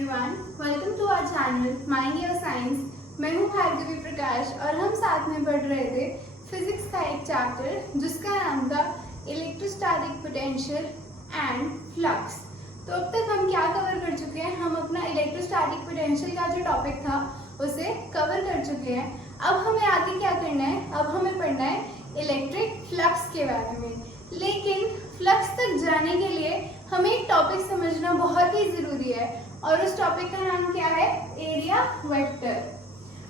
Everyone, welcome to our channel Mind Your Science. मैं हूं भार्गवी प्रकाश और हम साथ में पढ़ रहे थे फिजिक्स का एक चैप्टर जिसका नाम था इलेक्ट्रोस्टैटिक पोटेंशियल एंड फ्लक्स। तो अब तक हम क्या कवर कर चुके हैं? हम अपना इलेक्ट्रोस्टैटिक पोटेंशियल का जो टॉपिक था उसे कवर कर चुके हैं। अब हमें आगे क्या करना है? अब हमें पढ़ना है इलेक्ट्रिक फ्लक्स के बारे में। लेकिन फ्लक्स तक जाने के लिए हमें एक टॉपिक समझना बहुत ही जरूरी है और उस टॉपिक का नाम क्या है? Area vector.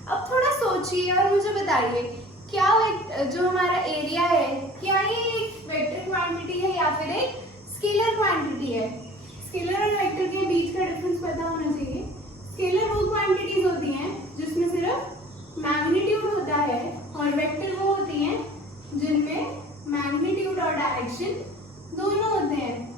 अब थोड़ा सोचिए और मुझे बताइए, क्या जो हमारा एरिया है, क्या ये एक वेक्टर क्वांटिटी है या फिर एक स्केलर क्वांटिटी है? स्केलर और वेक्टर के बीच का डिफरेंस पता होना चाहिए। स्केलर वो क्वांटिटीज होती हैं जिसमें सिर्फ मैग्नीट्यूड होता है और वेक्टर वो होती हैं जिनमें मैग्नीट्यूड और डायरेक्शन दोनों होते हैं।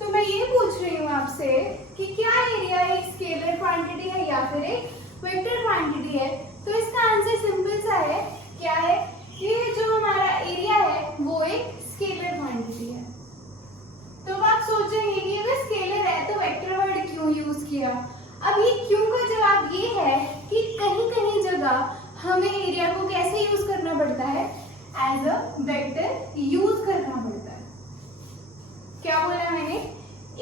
तो मैं ये पूछ रही हूँ आपसे कि क्या एरिया एक स्केलर क्वांटिटी है या फिर एक वेक्टर क्वांटिटी है? तो इसका आंसर सिंपल सा है, क्या है? ये जो हमारा एरिया है वो एक स्केलर क्वांटिटी है। तो अब आप सोचेंगे कि अगर स्केलर है तो वेक्टर वर्ड क्यों यूज किया? अब ये क्यों का जवाब ये है कि कहीं कहीं जगह हमें एरिया को कैसे यूज करना पड़ता है? एज अ वेक्टर यूज करना पड़ता है। क्या बोला मैंने?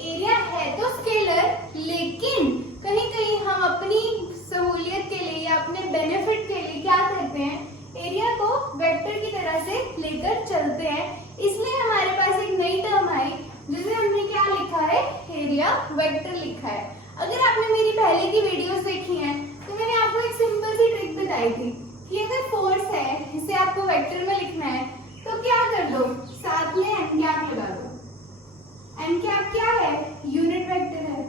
एरिया है तो स्केलर, लेकिन कहीं कहीं हम अपनी सहूलियत के लिए या अपने बेनिफिट के लिए क्या करते हैं? एरिया को वेक्टर की तरह से लेकर चलते हैं। इसलिए हमारे पास एक नई टर्म आई जिसे हमने क्या लिखा है? एरिया वेक्टर लिखा है। अगर आपने मेरी पहले की वीडियोस देखी हैं तो मैंने आपको एक सिंपल सी ट्रिक बताई थी कि अगर फोर्स है इसे आपको वेक्टर में लिखना है तो क्या कर दो? साथ में एन कैप लगा दो। एन कैप क्या है? यूनिट वेक्टर है।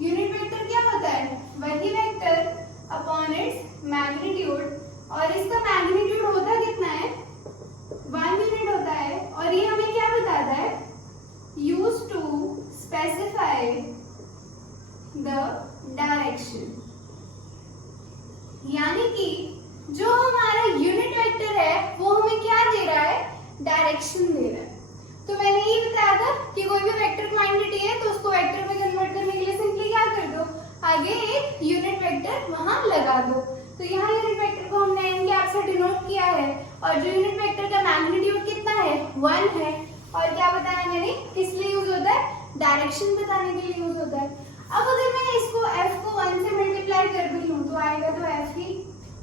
यूनिट वेक्टर क्या होता है? वही वेक्टर अपॉन इट्स मैग्नीट्यूड, और इसका मैग्नीट्यूड होता कितना है? 1 यूनिट होता है। और ये हमें क्या बताता है? Use to specify the direction. यानी कि जो हमारा यूनिट वेक्टर है वो हमें क्या दे रहा है? डायरेक्शन दे रहा है। तो मैंने ये बताया था कि कोई भी वेक्टर क्वांटिटी है तो उसको वेक्टर में कन्वर्ट करने के लिए सिंपली क्या कर दो? आगे एक यूनिट वेक्टर वहां लगा दो। तो यहाँ यूनिट वेक्टर को हमने एन कैप से डिनोट किया है और जो यूनिट वेक्टर का मैग्नीट्यूड कितना है? 1 है। और क्या बताया मैंने? किस लिए यूज होता है? डायरेक्शन बताने के लिए यूज होता है। अब अगर मैं इसको f को 1 से मल्टीप्लाई कर भी लूं तो आएगा तो f ही,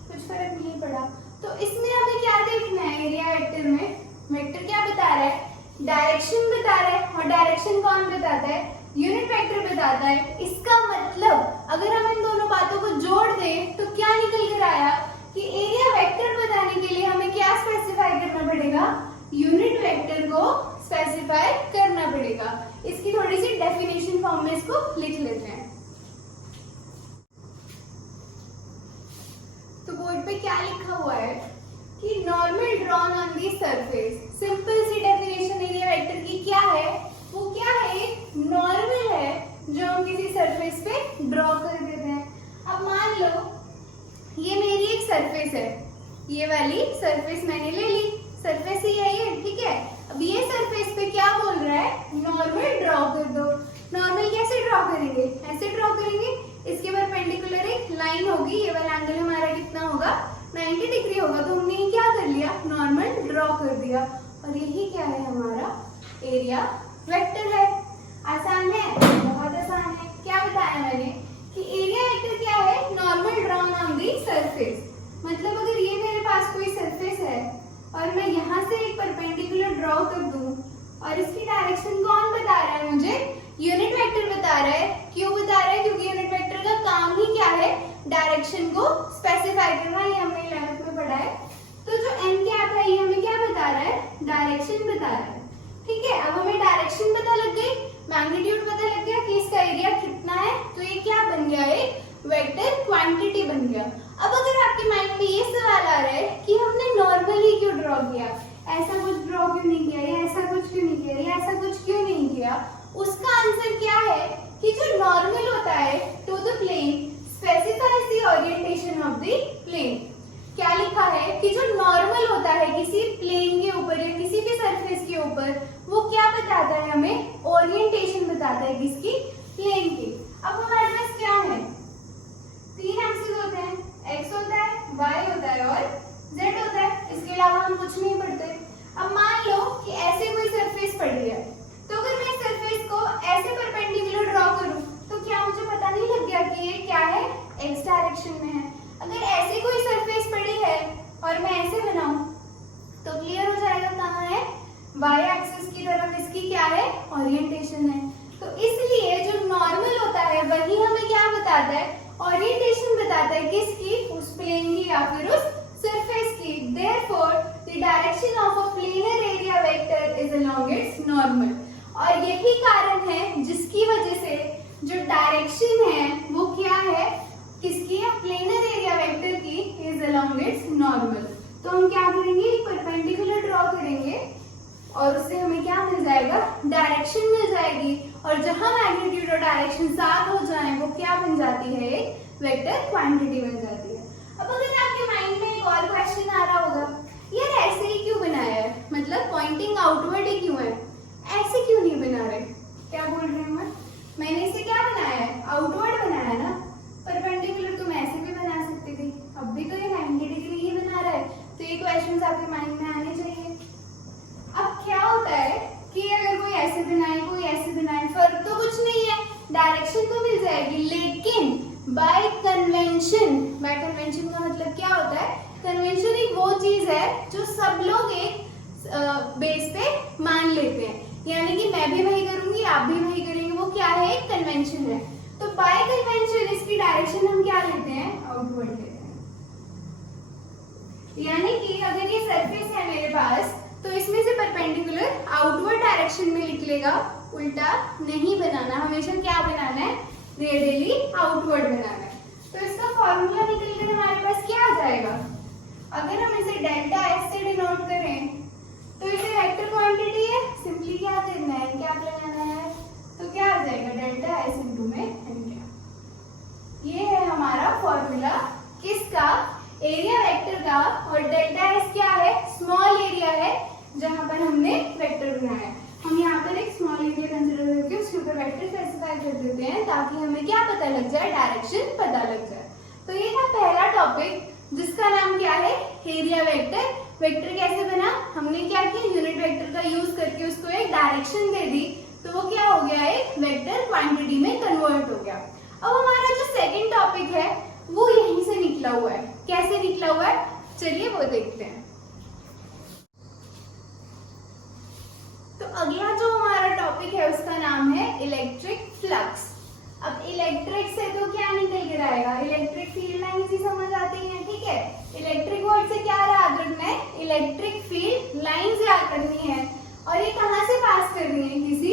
कुछ फर्क नहीं पड़ा। तो इसमें हमें क्या देखना है? एरिया वेक्टर में वेक्टर क्या बता रहा है? डायरेक्शन बता रहा है। और डायरेक्शन कौन बताता है? यूनिट वेक्टर बताता है। इसका मतलब अगर हम इन दोनों बातों को जोड़ दें तो क्या निकल कर आया कि एरिया वेक्टर बताने के लिए हमें क्या स्पेसिफाई करना पड़ेगा? यूनिट वेक्टर को स्पेसिफाई करना पड़ेगा। इसकी थोड़ी सी डेफिनेशन फॉर्म में इसको लिख लेते हैं। तो बोर्ड पे क्या लिखा हुआ है कि normal drawn on the surface. Simple सी डेफिनेशन एरिया वेक्टर की क्या है? वो क्या है? एक नॉर्मल है जो हम किसी सरफेस पे ड्रॉ कर देते हैं। अब मान लो ये मेरी एक सरफेस है, ये वाली सरफेस मैंने ले ली, सरफेस ही है ये, ठीक है। अब ये सरफेस पे क्या बोल रहा है? नॉर्मल ड्रॉ कर दो। नॉर्मल कैसे ड्रॉ करेंगे? ऐसे ड्रॉ करेंगे। इसके परपेंडिकुलर एक लाइन होगी, ये वाला एंगल हमारा कितना होगा? 90 डिग्री होगा। तो हमने ये क्या कर लिया? नॉर्मल ड्रॉ कर दिया। और यही क्या है? हमारा एरिया वेक्टर है। आसान है? बहुत आसान है। क्या बताया मैंने कि एरिया वेक्टर क्या है? Normal drawn on the surface. मतलब अगर ये मेरे पास कोई सरफेस है और मैं यहाँ से एक परपेंडिकुलर ड्रॉ कर दूं और इसकी डायरेक्शन कौन बता रहा है मुझे? यूनिट वेक्टर बता रहा है। क्यों बता रहा है? क्योंकि यूनिट वेक्टर का काम ही क्या है? डायरेक्शन को स्पेसिफाई करना। ये हमने 11th में पढ़ा है। तो जो एन कैप है ये हमें क्या बता रहा है? डायरेक्शन बता रहा है, ठीक है। अब हमें डायरेक्शन पता लग गई, मैग्नीट्यूड पता लग गया कि इसका एरिया कितना है। तो ये क्या बन गया? एक वेक्टर क्वांटिटी बन गया। अब अगर आपके माइंड में ये सवाल आ रहा है कि हमने नॉर्मली क्यों ड्रॉ किया, ऐसा कुछ ड्रॉ क्यों नहीं किया, या ऐसा कुछ क्यों नहीं किया, या ऐसा कुछ क्यों नहीं किया, उसका आंसर क्या है कि जो नॉर्मल होता है to the plane specifies the orientation of the plane. क्या लिखा है कि जो नॉर्मल होता है किसी प्लेन के ऊपर या किसी भी सरफेस के ऊपर, वो क्या बताता है? हमें ओरिएंटेशन बताता है किसकी? प्लेन की। अब हमारे पास ओरिएंटेशन है। तो इसलिए जो नॉर्मल होता है वही हमें क्या बताता है, ओरिएंटेशन बताता है, किसकी, उस प्लेन की या फिर उस सरफेस की। Therefore, the direction of a planar area vector is along its normal। और यही कारण है जिसकी वजह से जो डायरेक्शन है वो क्या है, किसकी है, प्लेनर एरिया वेक्टर की, इज अलोंग इट्स नॉर्मल। तो हम क्या करेंगे, परपेंडिकुलर ड्रॉ करेंगे और उससे हमें क्या मिल जाएगा, डायरेक्शन मिल जाएगी। और जहां मैग्नीट्यूड और डायरेक्शन साथ हो जाए वो क्या बन जाती है, एक वेक्टर क्वांटिटी बन जाती है। अब अगर आपके माइंड में एक और क्वेश्चन आ रहा होगा, यार ऐसे ही क्यों बनाया है, मतलब पॉइंटिंग आउटवर्ड ही क्यों है, ऐसे क्यों नहीं बना रहे, क्या बोल रहे हैं मैंने इसे क्या बनाया है, आउटवर्ड बनाया ना, परपेंडिकुलर तो मैं ऐसे भी बना सकती थी, अब भी तो ये 90 डिग्री ही बना रहा है। तो ये क्वेश्चंस आपके माइंड में आने चाहिए। अब क्या होता है कि अगर कोई ऐसे बनाए कोई ऐसे बनाए, फर्क तो कुछ नहीं है, डायरेक्शन तो मिल जाएगी, लेकिन बाय कन्वेंशन का मतलब क्या होता है, कन्वेंशन एक वो चीज है जो सब लोग एक बेस पे मान लेते हैं, यानी कि मैं भी वही करूंगी आप भी वही करेंगे, वो क्या है, एक कन्वेंशन है। तो बाय कन्वेंशन इसकी डायरेक्शन हम क्या लेते हैं, आउटवर्ड लेते हैं। यानी कि अगर ये सरफेस है मेरे पास तो इसमें से परपेंडिकुलर आउटवर्ड डायरेक्शन में निकलेगा, उल्टा नहीं बनाना, हमेशा क्या बनाना है, रेडियली आउटवर्ड बनाना है। तो इसका फॉर्मूला निकलकर हमारे पास क्या आ जाएगा, अगर हम इसे डेल्टा एस से डिनोट करें तो इसे वेक्टर क्वांटिटी है, सिंपली क्या करना है, क्या लगाना है, तो क्या आ जाएगा, डेल्टा एस इनटू में एन कैप। ये है हमारा फॉर्मूला किसका, एरिया वेक्टर का। और डेल्टा एस क्या है, स्मॉल एरिया है जहां पर हमने वेक्टर बनाया है। हम यहाँ पर एक स्मॉल एरिया कंसीडर करके उसके ऊपर वेक्टर स्पेसिफाई कर देते हैं ताकि हमें क्या पता लग जाए, डायरेक्शन पता लग जाए। तो ये था पहला टॉपिक जिसका नाम क्या है, एरिया वेक्टर। वेक्टर कैसे बना, हमने क्या किया, यूनिट वेक्टर का यूज करके उसको एक डायरेक्शन दे दी, तो वो क्या हो गया, एक वेक्टर क्वांटिटी में कन्वर्ट हो गया। अब हमारा जो सेकंड टॉपिक है वो यहीं से निकला हुआ है, कैसे निकला हुआ है, चलिए वो देखते हैं। तो अगला जो हमारा टॉपिक है उसका नाम है इलेक्ट्रिक फ्लक्स। अब इलेक्ट्रिक से तो क्या निकल कर आएगा, इलेक्ट्रिक फील्ड लाइंस ही समझ आती हैं, ठीक है। इलेक्ट्रिक वर्ड से क्या याद रखना है, इलेक्ट्रिक फील्ड लाइंस याद करनी है। और ये कहाँ से पास करनी है, किसी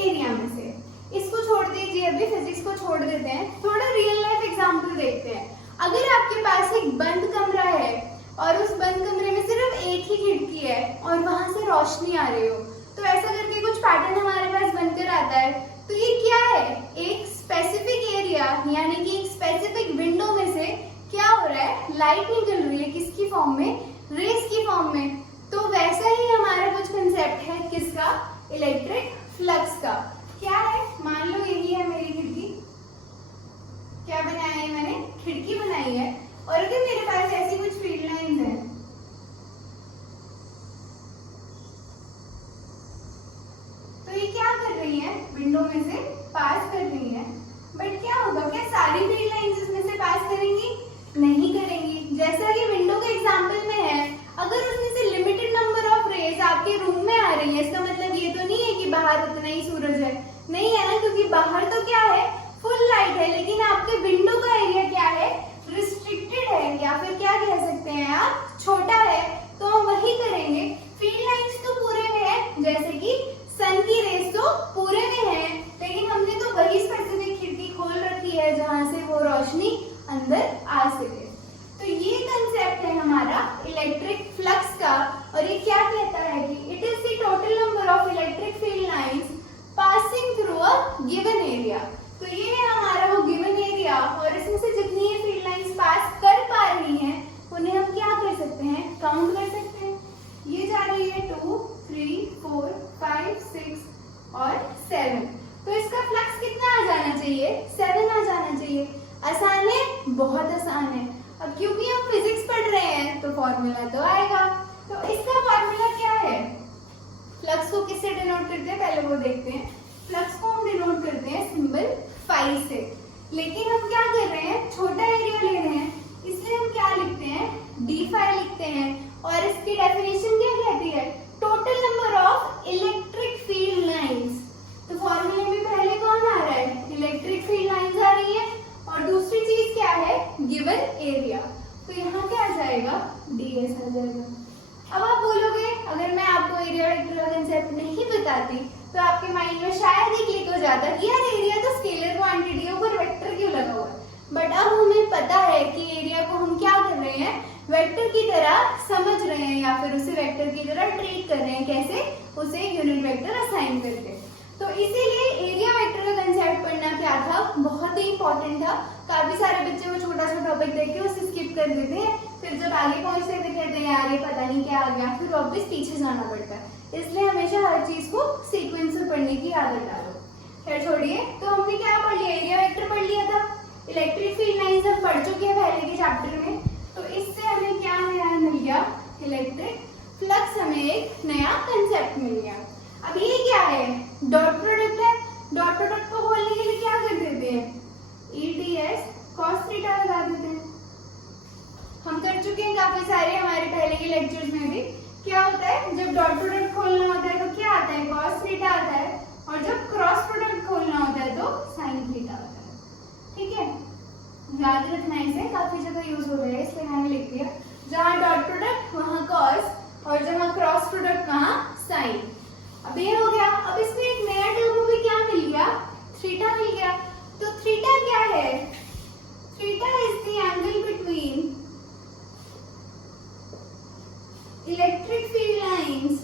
एरिया में से। इसको छोड़ दीजिए, अभी फिजिक्स को छोड़ देते हैं, थोड़ा रियल लाइफ एग्जांपल देखते हैं। अगर आपके पास एक बंद कमरा है और उस बंद कमरे में सिर्फ एक ही खिड़की है और वहां से रोशनी आ रही हो, तो ऐसा करके कुछ पैटर्न हमारे पास बनकर आता है। तो ये क्या है, एक स्पेसिफिक एरिया यानी कि एक स्पेसिफिक विंडो में से क्या हो रहा है, लाइट निकल रही है, किसकी फॉर्म में, रेस की फॉर्म में। तो वैसा ही हमारा कुछ कंसेप्ट है किसका, इलेक्ट्रिक फ्लक्स का। क्या है, मान लो यही है मेरी खिड़की, क्या बनाया है मैंने, खिड़की बनाई है, और अगर मेरे पास ऐसी कुछ फील्ड लाइंस है, तो ये क्या कर रही है, विंडो में से पास कर रही है। बट क्या होगा, क्या सारी फील्ड लाइंस इसमें से पास करेंगी, नहीं करेंगी। जैसा कि विंडो के एग्जांपल में है, अगर उसमें से लिमिटेड नंबर ऑफ रेज आपके रूम में आ रही है, इसका मतलब ये तो नहीं है कि बाहर उतना ही सूरज है, नहीं है ना, क्योंकि बाहर तो क्या है, फुल लाइट है, लेकिन आपके विंडो का एरिया क्या है, रिस्ट्रिक्टेड है, या फिर क्या कह सकते हैं आप, छोटा है। तो हम वही करेंगे, फील्ड लाइंस तो पूरे में है, जैसे कि सन की रेस तो पूरे में है, लेकिन हमने तो वही स्पेसिफिक खिड़की खोल रखी है जहां से वो रोशनी अंदर आ सके। तो ये कंसेप्ट है हमारा इलेक्ट्रिक फ्लक्स का। और ये क्या कहता है कि it is the total number of electric field lines passing through a given area. तो ये है हमारा वो गिवन एरिया, और इसमें से जितनी ये फील्ड लाइंस पास कर पा रही हैं उन्हें हम क्या कर सकते हैं, काउंट कर सकते हैं। ये जा रही है 2, 3, 4, 5, 6 और 7। तो इसका फ्लक्स कितना आ जाना चाहिए, 7 आ जाना चाहिए। आसान है, बहुत आसान है। अब क्योंकि हम फिजिक्स पढ़ रहे हैं तो फॉर्मूला तो आएगा। तो इसका फॉर्मूला क्या है, फ्लक्स को किससे डिनोट करते हैं, पहले वो देखते हैं। फ्लक्स को हम डिनोट करते हैं सिंबल फाई से, लेकिन हम क्या कर रहे हैं, छोटा एरिया ले रहे हैं, इसलिए हम क्या लिखते हैं, डी फाई लिखते हैं। और इसकी डेफिनेशन क्या कहती है, total number of electric field lines. जाता कि यार एरिया तो स्केलर क्वांटिटी है, ऊपर वेक्टर क्यों लगा हुआ है। बट अब हमें पता है कि एरिया को हम क्या कर रहे हैं, वेक्टर की तरह समझ रहे हैं या फिर उसे वेक्टर की तरह ट्रीट कर रहे हैं। कैसे? उसे यूनिट वेक्टर असाइन करके। तो इसीलिए एरिया वेक्टर का कंसेप्ट पढ़ना क्या था, बहुत ही इंपॉर्टेंट था। काफी सारे बच्चे वो छोटा सा टॉपिक देख के उसे स्किप कर देते हैं, फिर जब आगे पहुंचते थे कहते हैं यार ये पता नहीं क्या आ गया, फिर वापस पीछे जाना पड़ता है। इसलिए हमेशा हर चीज को सीक्वेंस में पढ़ने की आदत डालो। खैर छोड़िए, तो हमने क्या पढ़ लिया, एरिया वेक्टर पढ़ लिया था। इलेक्ट्रिक फील्ड लाइंस हम पढ़ चुके हैं पहले के चैप्टर में। तो इससे हमें क्या नया मिल गया, इलेक्ट्रिक फ्लक्स, हमें एक नया कंसेप्ट मिल गया। अब ये क्या है, डॉट प्रोडक्ट है। डॉट प्रोडक्ट को खोलने के लिए क्या कर देते हैं, EDS cos थीटा लगा देते हैं। हम कर चुके हैं काफी सारे हमारे पहले के लेक्चर्स में भी। क्या होता है, जब डॉट प्रोडक्ट खोलना होता है तो क्या आता है, cos थीटा आता है, और जब क्रॉस प्रोडक्ट खोलना होता है तो sin थीटा आता है। ठीक है, याद रखना, इसे काफी जगह यूज हो रहा है इसलिए मैंने लिख दिया। जहाँ डॉट प्रोडक्ट वहाँ cos और जहाँ क्रॉस प्रोडक्ट वहाँ sin। अब ये हो गया। अब इसमें एक नया टर्म भी क्या मिल गया, थीटा मिल गया। तो थीटा क्या है, theta is the angle between electric field lines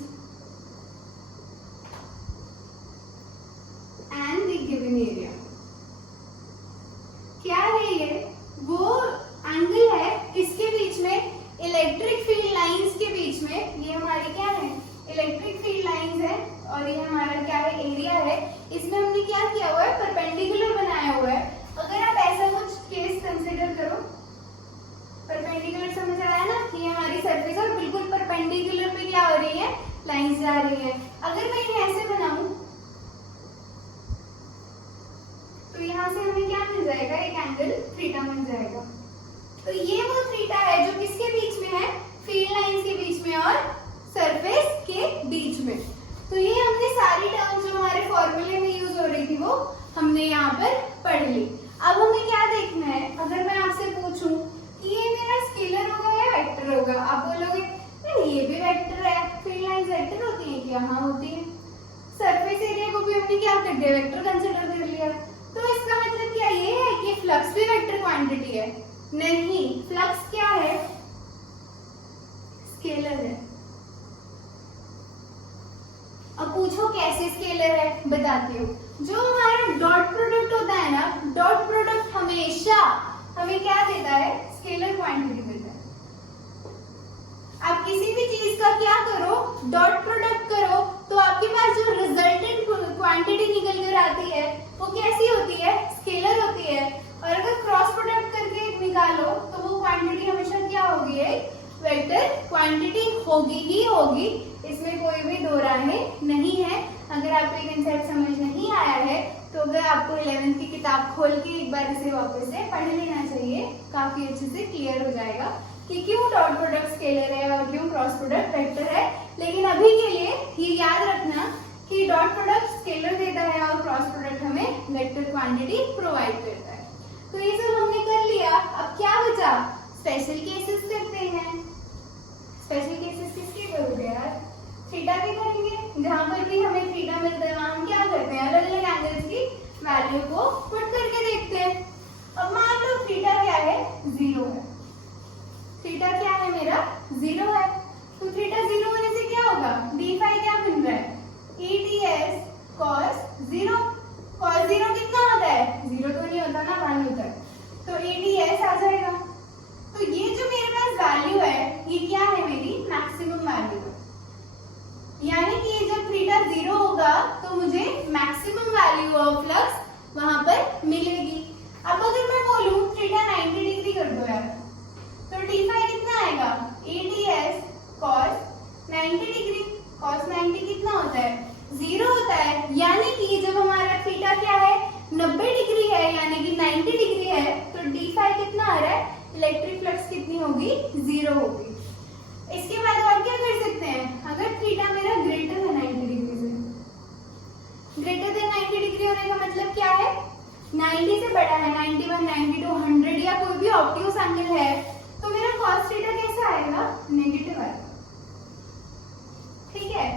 and the given area. क्या है ये, वो एंगल है इसके बीच में, इलेक्ट्रिक फील्ड लाइंस के बीच में। ये हमारी क्या है, इलेक्ट्रिक फील्ड लाइंस है, और ये हमारा क्या है, एरिया है। इसमें हमने क्या किया हुआ है, परपेंडिकुलर बनाया हुआ है। अगर आप ऐसा कुछ केस कंसीडर करो, परपेंडिकुलर समझ आया ना, कि हमारी सरफेस और बिल्कुल परपेंडिकुलर पे क्या हो रही है, लाइंस जा रही है। अगर मैं इन्हें ऐसे बनाऊं तो यहाँ से हमें क्या मिल जाएगा, एक एंगल थीटा मिल जाएगा। तो ये वो थीटा है जो किसके बीच में है, फील्ड लाइंस के बीच में और सरफेस के बीच में। तो ये हमने सारी टर्म्स जो हमारे फॉर्मूले में यूज हो रही थी वो हमने यहाँ पर पढ़ ली। अब हमें क्या देखना है, अगर मैं आपसे पूछूं कि ये मेरा स्केलर होगा या वेक्टर होगा, आप बोलोगे नहीं ये भी वेक्टर है, फील्ड लाइंस वेक्टर होती है क्या, हाँ होती है। सरफेस एरिया को भी हमने क्या कर दिया, वेक्टर कंसिडर कर लिया। तो इसका मतलब क्या ये है कि फ्लक्स भी वेक्टर क्वांटिटी है? नहीं, फ्लक्स क्या है, स्केलर है। अब पूछो कैसे स्केलर है, बताती हूँ। जो हमारा डॉट प्रोडक्ट होता है ना, डॉट प्रोडक्ट हमेशा हमें क्या देता है, स्केलर क्वांटिटी देता है। आप किसी भी चीज का क्या करो, डॉट प्रोडक्ट करो, तो आपके पास जो रिजल्टेंट क्वांटिटी निकल कर आती है वो कैसी होती है, स्केलर होती है। और अगर क्रॉस प्रोडक्ट करके निकालो तो वो क्वांटिटी हमेशा क्या होगी, एक वेक्टर क्वांटिटी होगी ही होगी। इसमें कोई भी दो राहें नहीं है। अगर आपको ये कंसेप्ट समझ नहीं आया है तो अगर आपको 11th की किताब खोल के एक बार इसे वापस से पढ़ लेना चाहिए, काफी अच्छे से क्लियर हो जाएगा कि क्यों डॉट प्रोडक्ट स्केलर है और क्यों क्रॉस प्रोडक्ट वेक्टर है। लेकिन अभी के लिए ये याद रखना कि डॉट प्रोडक्ट स्केलर देता है और क्रॉस प्रोडक्ट हमें वेक्टर क्वांटिटी प्रोवाइड करता है। तो ये सब हमने कर लिया। अब क्या बचा, स्पेशल केसेस करते हैं। स्पेशल केसेस किसके करोगे यार, थीटा के करेंगे। जहां पर भी हमें थीटा मिलता है वहां हम क्या करते हैं, अलग अलग एंगल्स की वैल्यू को पुट करके देखते हैं। अब मान लो थीटा क्या है, 0 है। थीटा क्या है मेरा, 0 है। तो थीटा 0 होने से क्या होगा, डी फाई क्या बन रहा है, EDS cos 0। cos 0 कितना होता है, 0 तो नहीं होता ना, 1 होता है। तो EDS आ जाएगा। तो ये जो मेरे पास वैल्यू है ये क्या है, मेरी मैक्सिमम वैल्यू है। यानी कि जब थीटा 0 होगा तो मुझे मैक्सिमम वैल्यू ऑफ फ्लक्स वहां पर मिलेगी। अब अगर मैं बोलूं थीटा 90 डिग्री कर दो यार, तो डी फाई कितना आएगा, EDS cos 90 डिग्री। cos 90 कितना होता है, 0 होता है। यानी कि जब हमारा थीटा क्या है, 90 डिग्री है, यानी कि 90 डिग्री है, तो डी फाई कितना आ रहा है, इलेक्ट्रिक फ्लक्स कितनी होगी, 0 होगी। इसके बाद और क्या कर सकते हैं, अगर थीटा मेरा ग्रेटर है 90 डिग्री से, ग्रेटर देन 90 डिग्री होने का मतलब क्या है, 90 से बड़ा है, 91, 92, 100 या कोई भी ऑब्ट्यूस एंगल है, तो मेरा cos थीटा कैसा आएगा, नेगेटिव आएगा। ठीक है,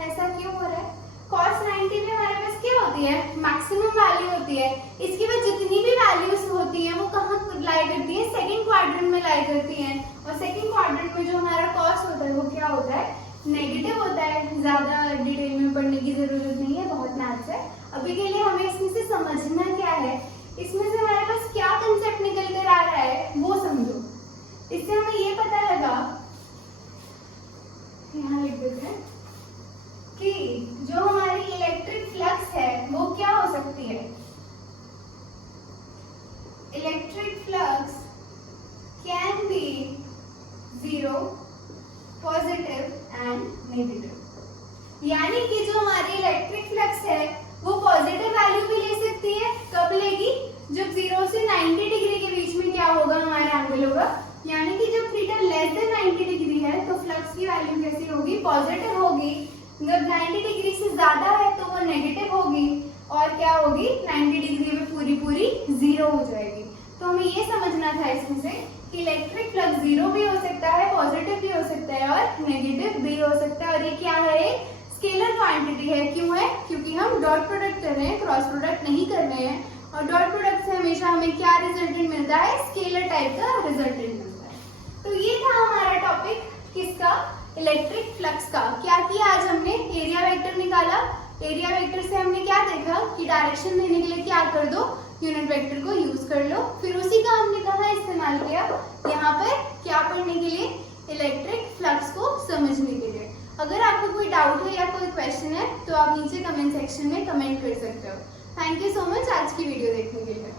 ऐसा क्यों हो रहा है, cos 90 में हमारे पास क्या होती होती है? मैक्सिमम वैल्यू होती है। इसके बाद जितनी भी वैल्यूज होती हैं वो कहाँ लाई करती है? सेकंड क्वाड्रेंट में लाई करती हैं। और सेकंड क्वाड्रेंट में जो हमारा कॉस्ट होता है वो क्या होता है? नेगेटिव होता है। ज्यादा डिटेल में पढ़ने की जरूरत नहीं है, बहुत मैथ्स है। अभी के लिए हमें इसमें से समझना क्या है, इसमें से हमारे पास क्या कंसेप्ट निकल कर आ रहा है वो समझो। इससे हमें ये पता लगा, यहाँ लिख देते हैं कि जो हमारी इलेक्ट्रिक फ्लक्स है वो क्या हो सकती है? Electric flux can be zero, positive and negative. यानी कि जो हमारी इलेक्ट्रिक फ्लक्स है वो पॉजिटिव वैल्यू भी ले सकती है। कब लेगी? जब 0 से 90 डिग्री के बीच में क्या होगा? हमारा एंगल होगा। यानी कि जब थीटा लेस देन 90 डिग्री है तो फ्लक्स की वैल्यू कैसी होगी? पॉजिटिव होगी। जब 90 डिग्री से ज्यादा है तो वो नेगेटिव होगी। और क्या होगी? 90 डिग्री में पूरी जीरो हो जाएगी। तो हमें ये समझना था इसमें से कि इलेक्ट्रिक फ्लक्स जीरो भी हो सकता है, पॉजिटिव भी हो सकता है और नेगेटिव भी हो सकता है। और ये क्या है? स्केलर क्वांटिटी है। क्यों है? क्योंकि हम डॉट प्रोडक्ट कर रहे हैं, क्रॉस प्रोडक्ट नहीं कर रहे हैं। और डॉट प्रोडक्ट से हमेशा हमें क्या रिजल्टेंट मिलता है? स्केलर टाइप का रिजल्टेंट मिलता है। तो ये था हमारा टॉपिक किसका? इलेक्ट्रिक फ्लक्स का। क्या किया आज हमने? एरिया वेक्टर निकाला। एरिया वेक्टर से हमने क्या देखा कि डायरेक्शन देने के लिए क्या कर दो? यूनिट वेक्टर को यूज कर लो। फिर उसी का हमने कहाँ इस्तेमाल किया? यहाँ पर क्या पढ़ने के लिए? इलेक्ट्रिक फ्लक्स को समझने के लिए। अगर आपको कोई डाउट है या कोई क्वेश्चन है तो आप नीचे कमेंट सेक्शन में कमेंट कर सकते हो। थैंक यू सो मच आज की वीडियो देखने के लिए।